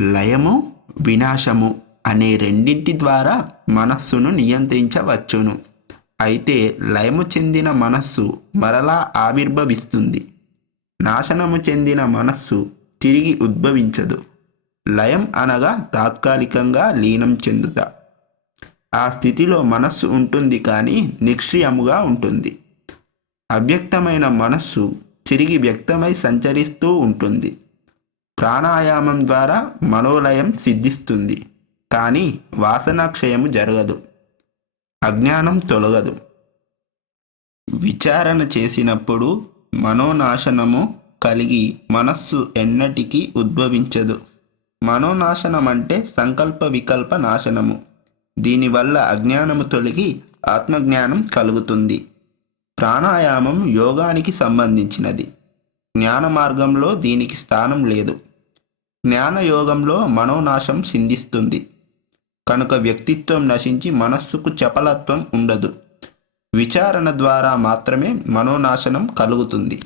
లయము, వినాశము అనే రెండింటి ద్వారా మనస్సును నియంత్రించవచ్చును. అయితే లయము చెందిన మనస్సు మరలా ఆవిర్భవిస్తుంది. నాశనము చెందిన మనస్సు తిరిగి ఉద్భవించదు. లయం అనగా తాత్కాలికంగా లీనం చెందుట. ఆ స్థితిలో మనస్సు ఉంటుంది కానీ నిష్క్రియముగా ఉంటుంది. అవ్యక్తమైన మనస్సు తిరిగి వ్యక్తమై సంచరిస్తూ ఉంటుంది. ప్రాణాయామం ద్వారా మనోలయం సిద్ధిస్తుంది కానీ వాసనాక్షయము జరగదు, అజ్ఞానం తొలగదు. విచారణ చేసినప్పుడు మనోనాశనము కలిగి మనస్సు ఎన్నటికీ ఉద్భవించదు. మనోనాశనం అంటే సంకల్ప వికల్ప నాశనము. దీనివల్ల అజ్ఞానము తొలగి ఆత్మజ్ఞానం కలుగుతుంది. ప్రాణాయామం యోగానికి సంబంధించినది. జ్ఞాన మార్గంలో దీనికి స్థానం లేదు. జ్ఞానయోగంలో మనోనాశం సిద్ధిస్తుంది కనుక వ్యక్తిత్వం నశించి మనస్సుకు చపలత్వం ఉండదు. విచారణ ద్వారా మాత్రమే మనోనాశనం కలుగుతుంది.